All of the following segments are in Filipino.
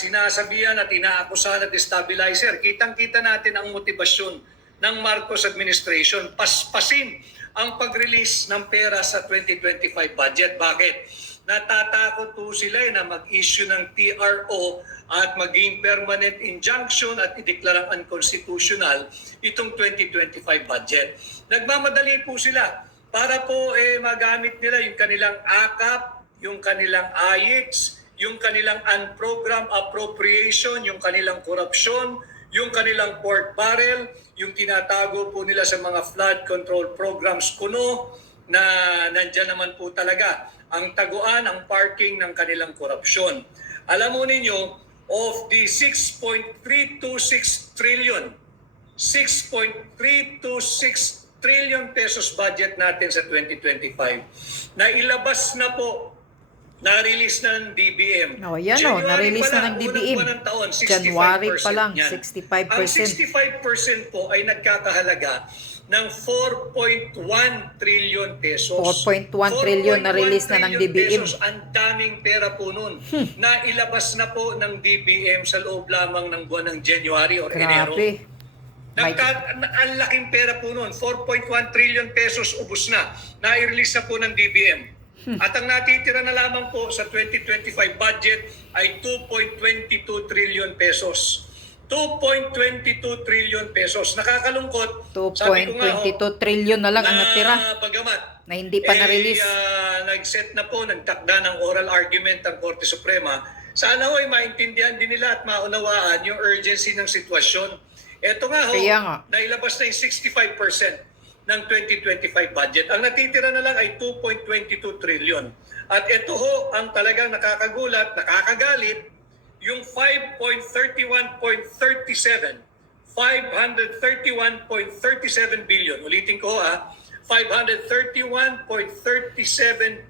sinasabihan at inaakusahan at stabilizer. Kitang-kita natin ang motibasyon ng Marcos administration. Paspasin ang pag-release ng pera sa 2025 budget. Bakit? Natatakot po sila na mag-issue ng TRO at maging permanent injunction at ideklarang unconstitutional itong 2025 budget. Nagmamadali po sila para po magamit nila yung kanilang AKAP, yung kanilang AIX, yung kanilang unprogrammed appropriation, yung kanilang korupsyon, yung kanilang pork barrel, yung tinatago po nila sa mga flood control programs kuno na nandyan naman po talaga ang taguan, ang parking ng kanilang korupsyon. Alam mo ninyo, of the 6.326 trillion, 6.326 trillion pesos budget natin sa 2025, na ilabas na po, na-release na ng DBM. Yan na-release na ng DBM. Taon, January pa lang, yan. 65%. Ang 65% po ay nagkakahalaga ng 4.1 trillion pesos. 4.1 trillion na release na ng DBM. Pesos, ang daming pera po nun na ilabas na po ng DBM sa loob lamang ng buwan ng January or Enero. Ang laking pera po nun, 4.1 trillion pesos ubos na. Na-release na po ng DBM. At ang natitira na lamang po sa 2025 budget ay 2.22 trillion pesos. 2.22 trillion pesos. Nakakalungkot. 2.22 trillion na lang ang natira. Bagamat na hindi pa na-release. Nag-set na po, nagtakda ng oral argument ang Korte Suprema. Sana ho'y maintindihan din nila at maunawaan yung urgency ng sitwasyon. Ito nga ho, nailabas na yung 65% ng 2025 budget. Ang natitira na lang ay 2.22 trillion. At ito ho ang talagang nakakagulat, nakakagalit, yung 531.37 billion. Ulitin ko ha, 531.37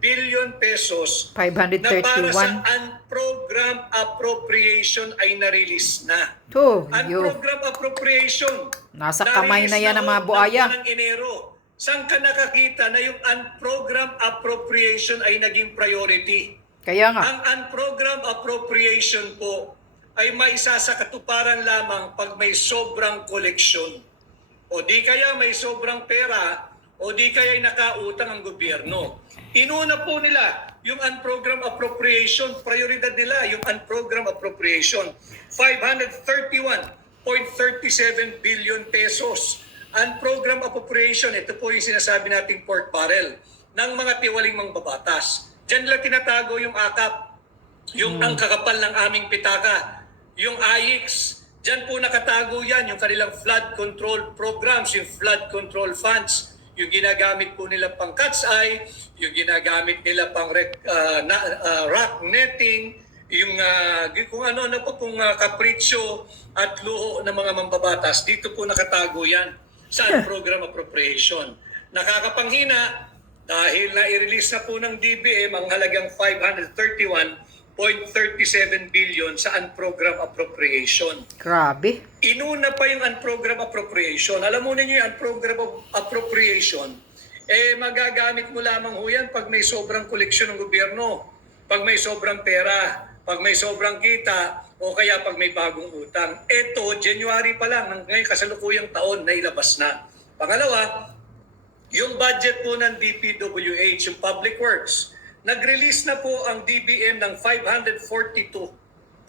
billion pesos 531 na para sa unprogrammed appropriation ay na-release na. Unprogrammed appropriation. Nasa kamay na yan ang mga buaya. Ng Enero. Saan ka nakakita na yung unprogrammed appropriation ay naging priority? Kaya nga. Ang unprogrammed appropriation po ay maisa sa katuparan lamang pag may sobrang koleksyon. O di kaya may sobrang pera, o di kaya nakautang ang gobyerno. Inuna po nila yung unprogrammed appropriation, prioridad nila yung unprogrammed appropriation. 531.37 billion pesos. Unprogrammed appropriation, ito po yung sinasabi nating pork barrel ng mga tiwaling mangbabatas. Diyan nila tinatago yung AKAP, yung ang kakapal ng aming pitaka, yung AIX. Diyan po nakatago yan, yung kanilang flood control programs, yung flood control funds, yung ginagamit po nila pang cat's eye, yung ginagamit nila pang rock netting, yung kung ano na po pong kapritsyo at luho ng mga mambabatas. Dito po nakatago yan sa program appropriation. Nakakapanghina dahil na-release na po ng DBM ang halagang 531.37 billion sa unprogrammed appropriation. Grabe. Inuna pa yung unprogrammed appropriation. Alam mo ninyo yung unprogrammed appropriation, magagamit mo lamang ho yan pag may sobrang koleksyon ng gobyerno, pag may sobrang pera, pag may sobrang kita, o kaya pag may bagong utang. Ito, January pa lang, ng ngayong kasalukuyang taon na ilabas na. Pangalawa, yung budget po ng DPWH, yung Public Works, nag-release na po ang DBM ng 542.88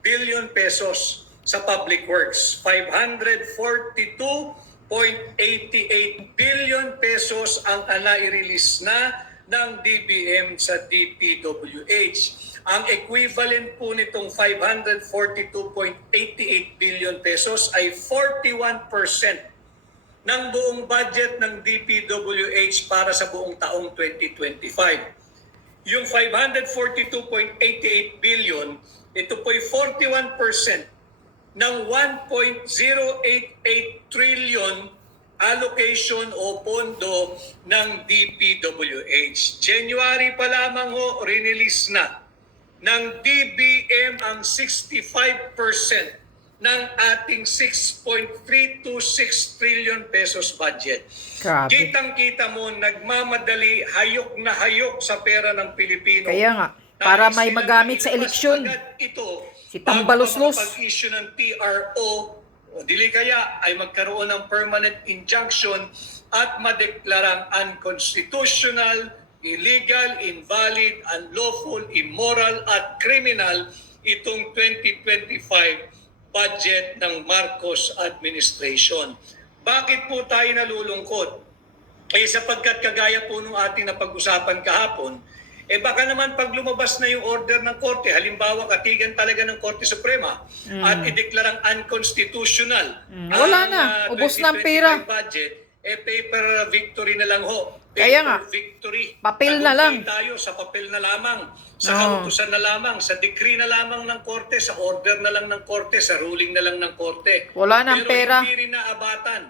billion pesos sa Public Works. 542.88 billion pesos ang na-release na ng DBM sa DPWH. Ang equivalent po nitong 542.88 billion pesos ay 41% ng buong budget ng DPWH para sa buong taong 2025. Yung 542.88 billion, ito po'y 41% ng 1.088 trillion allocation o pondo ng DPWH. January pa lamang ho, release na ng DBM ang 65% ng ating 6.326 trillion pesos budget. Grabe. Kitang-kita mo, nagmamadali, hayok na hayok sa pera ng Pilipino. Kaya nga. Para Nais may nila magamit na sa ilabas eleksyon. agad ito Si Tambaluslos. bago pag-issue ng TRO o dili kaya ay magkaroon ng permanent injunction at madeklarang unconstitutional, illegal, invalid, unlawful, immoral at criminal itong 2025 budget ng Marcos administration. Bakit po tayo nalulungkot? Sapagkat kagaya po nung ating napag-usapan kahapon, baka naman pag lumabas na yung order ng Korte, halimbawa katigan talaga ng Korte Suprema at ideklarang unconstitutional Wala na. Ubos na ang pera. 2025 budget, paper victory na lang ho. Paper Kaya nga. victory. Papel na lang. Tagumpay tayo sa papel na lamang, sa kautusan na lamang, sa decree na lamang ng Korte, sa order na lang ng Korte, sa ruling na lang ng Korte. Wala nang Pero pera. hindi rin naabatan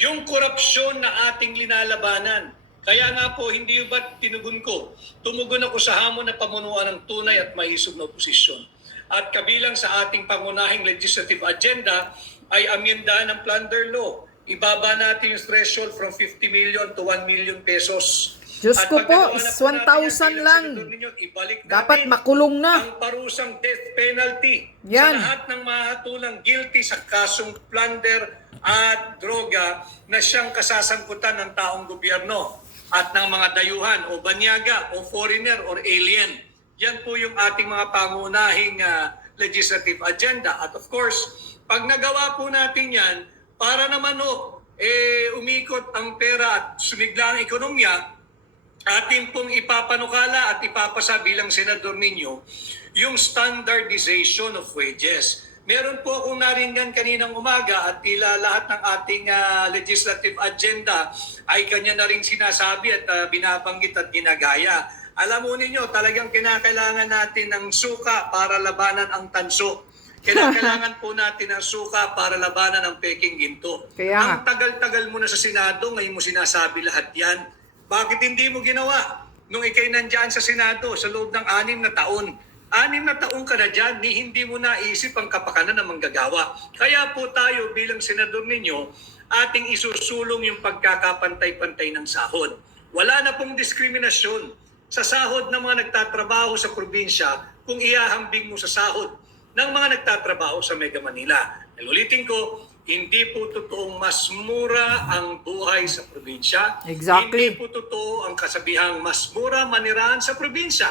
yung korupsyon na ating linalabanan. Kaya nga po, hindi ba't tinugon ko? Tumugon ako sa hamon na pamunuan ng tunay at mahisog na oposisyon. At kabilang sa ating pangunahing legislative agenda ay amyendahan ng plunder law. Ibaba natin yung threshold from 50 million to 1 million pesos. Diyos At ko pag po, nagawa is na po natin 1,000 yan, bilang lang. senador ninyo, ibalik Dapat natin makulong na. ang parusang death penalty Yan. sa lahat ng mahatulang guilty sa kasong plunder at droga na siyang kasasangkutan ng taong gobyerno at ng mga dayuhan o banyaga o foreigner or alien. Yan po yung ating mga pangunahing legislative agenda. At of course, pag nagawa po natin yan, para naman umikot ang pera at sumigla ang ekonomiya, atin pong ipapanukala at ipapasa bilang senador ninyo yung standardization of wages. Meron po akong naringgan kaninang umaga at tila lahat ng ating legislative agenda ay kanya na rin sinasabi at binabanggit at ginagaya. Alam mo ninyo, talagang kinakailangan natin ng suka para labanan ang tanso. Kailangan po natin ng suka para labanan ang peking ginto. Kaya nga. Ang tagal-tagal mo na sa Senado, ngayon mo sinasabi lahat yan. Bakit hindi mo ginawa nung ikay nandyan sa Senado sa loob ng 6 na taon? 6 na taon ka na dyan, hindi mo naisip ang kapakanan ng manggagawa. Kaya po tayo bilang senador ninyo, ating isusulong yung pagkakapantay-pantay ng sahod. Wala na pong diskriminasyon sa sahod ng mga nagtatrabaho sa probinsya kung ihahambing mo sa sahod ng mga nagtatrabaho sa Mega Manila. Ulitin ko, hindi po totoong mas mura ang buhay sa probinsya. Exactly. Hindi po totoo ang kasabihang mas mura manirahan sa probinsya.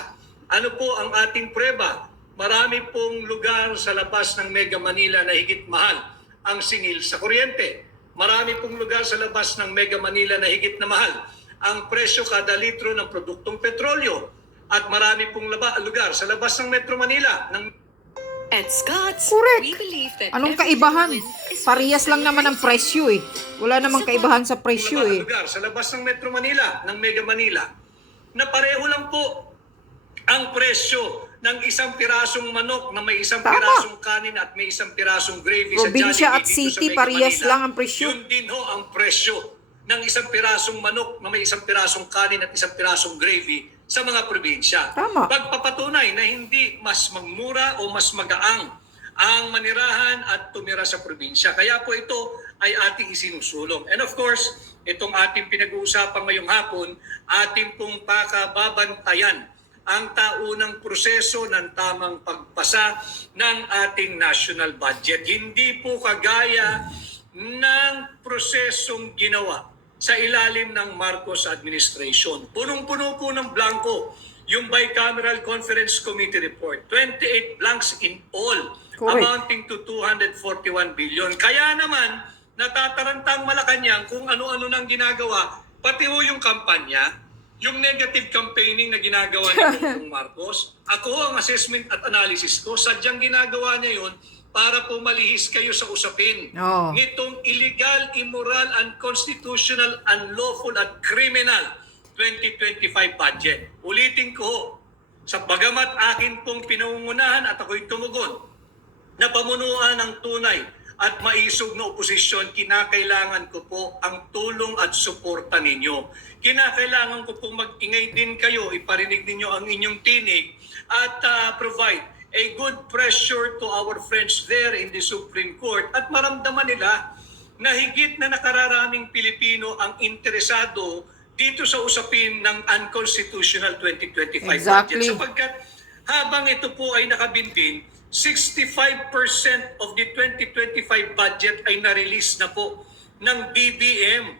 Ano po ang ating preba? Marami pong lugar sa labas ng Mega Manila na higit mahal ang singil sa kuryente. Marami pong lugar sa labas ng Mega Manila na higit na mahal ang presyo kada litro ng produktong petrolyo. At marami pong lugar sa labas ng Metro Manila ng At Scott's, Correct. we believe that Anong every kaibahan? win is Parehas lang naman ang presyo eh. Wala namang kaibahan sa presyo eh. lugar sa labas ng Metro Manila, ng Mega Manila, na pareho lang po ang presyo ng isang pirasong manok na may isang Tama. pirasong kanin at may isang pirasong gravy sa Probinsya Jollibee at dito city, sa Mega parehas Manila. lang ang presyo. Yun din ho ang presyo ng isang pirasong manok na may isang pirasong kanin at isang pirasong gravy sa mga probinsya. Tama. Pagpapatunay na hindi mas magmura o mas magaang ang manirahan at tumira sa probinsya. Kaya po ito ay ating isinusulong. And of course, itong ating pinag-uusapan ngayong hapon, ating pong pakababantayan ang taunang proseso ng tamang pagpasa ng ating national budget. Hindi po kagaya ng prosesong ginawa sa ilalim ng Marcos administration. Punong-puno po ng blanco yung Bicameral Conference Committee report. 28 blanks in all, Correct. amounting to 241 billion. Kaya naman, natatarantang Malacanang kung ano-ano nang ginagawa, pati ho yung kampanya, yung negative campaigning na ginagawa ni Bongbong Marcos. Ako, ang assessment at analysis ko, sadyang ginagawa niya yun para po malihis kayo sa usapin Oo. nitong illegal, immoral, unconstitutional, unlawful at criminal 2025 budget. Ulitin ko, sa bagamat akin pong pinangungunahan at ako'y tumugon na pamunuan ng tunay at maisog na oposisyon, kinakailangan ko po ang tulong at suporta ninyo. Kinakailangan ko pong mag-ingay din kayo, iparinig ninyo ang inyong tinig at provide a good pressure to our friends there in the Supreme Court at maramdaman nila na higit na nakararaming Pilipino ang interesado dito sa usapin ng unconstitutional 2025 Exactly. budget. Sapagkat habang ito po ay nakabinbin, 65% of the 2025 budget ay na-release na po ng DBM.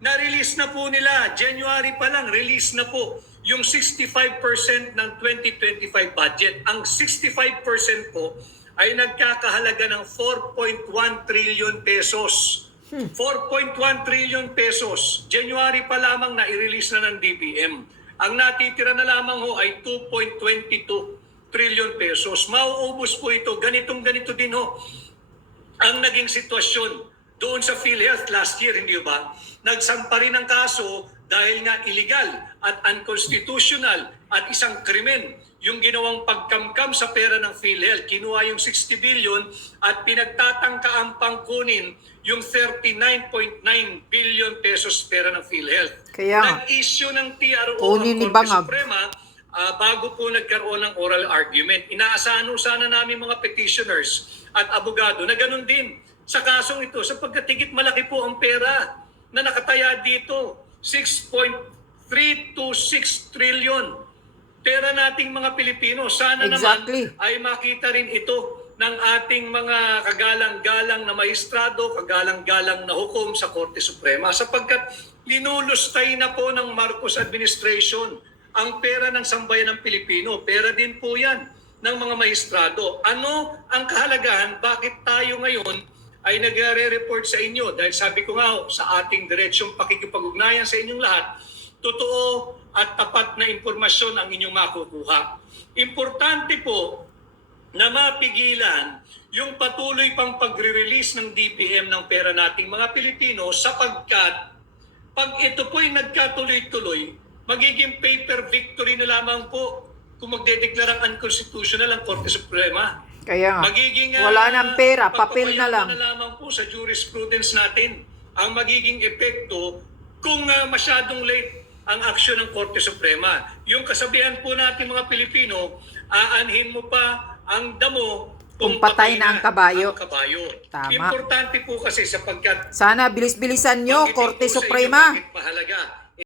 Na-release na po nila, January pa lang, release na po yung 65% ng 2025 budget. Ang 65% po ay nagkakahalaga ng 4.1 trillion pesos. 4.1 trillion pesos. January pa lamang na i-release na ng DBM. Ang natitira na lamang ho ay 2.22 trillion pesos. Mauubos po ito. Ganito din ho ang naging sitwasyon doon sa PhilHealth last year, hindi ba? Nagsampa rin ng kaso dahil nga illegal at unconstitutional at isang krimen yung ginawang pagkamkam sa pera ng PhilHealth. Kinuha yung 60 billion at pinagtatangkaang pangkunin yung 39.9 billion pesos pera ng PhilHealth. Kaya nga. Nag-issue ng TRO Kunin ng ni Korte Bangag. Suprema bago po nagkaroon ng oral argument. Inaasahan ho sana namin mga petitioners at abogado na ganun din sa kasong ito sapagkat higit malaki po ang pera na nakataya dito. 6.326 trillion pera nating mga Pilipino. Sana Exactly. naman ay makita rin ito ng ating mga kagalang-galang na maestrado, kagalang-galang na hukom sa Korte Suprema sapagkat linulustay na po ng Marcos administration ang pera ng sambayan ng Pilipino. Pera din po yan ng mga maestrado. Ano ang kahalagahan? Bakit tayo ngayon ay nagre-report sa inyo? Dahil sabi ko nga sa ating diretsyong pakikipag-ugnayan sa inyong lahat, totoo at tapat na impormasyon ang inyong makukuha. Importante po na mapigilan yung patuloy pang pagre-release ng DBM ng pera nating mga Pilipino sapagkat pag ito po'y nagkatuloy-tuloy, magiging paper victory na lamang po kung magdedeklarang unconstitutional ang Korte Suprema. Kaya nga. Magiging, Wala nang pera, papel na lang. pagpapayaman na lamang po sa jurisprudence natin ang magiging epekto kung masyadong late ang aksyon ng Korte Suprema. Yung kasabihan po natin mga Pilipino, aanhin mo pa ang damo Kung patay na ang kabayo. Tama. Importante po kasi sapagkat Sana bilis-bilisan nyo, banggitin Korte po sa inyo Suprema. bakit mahalaga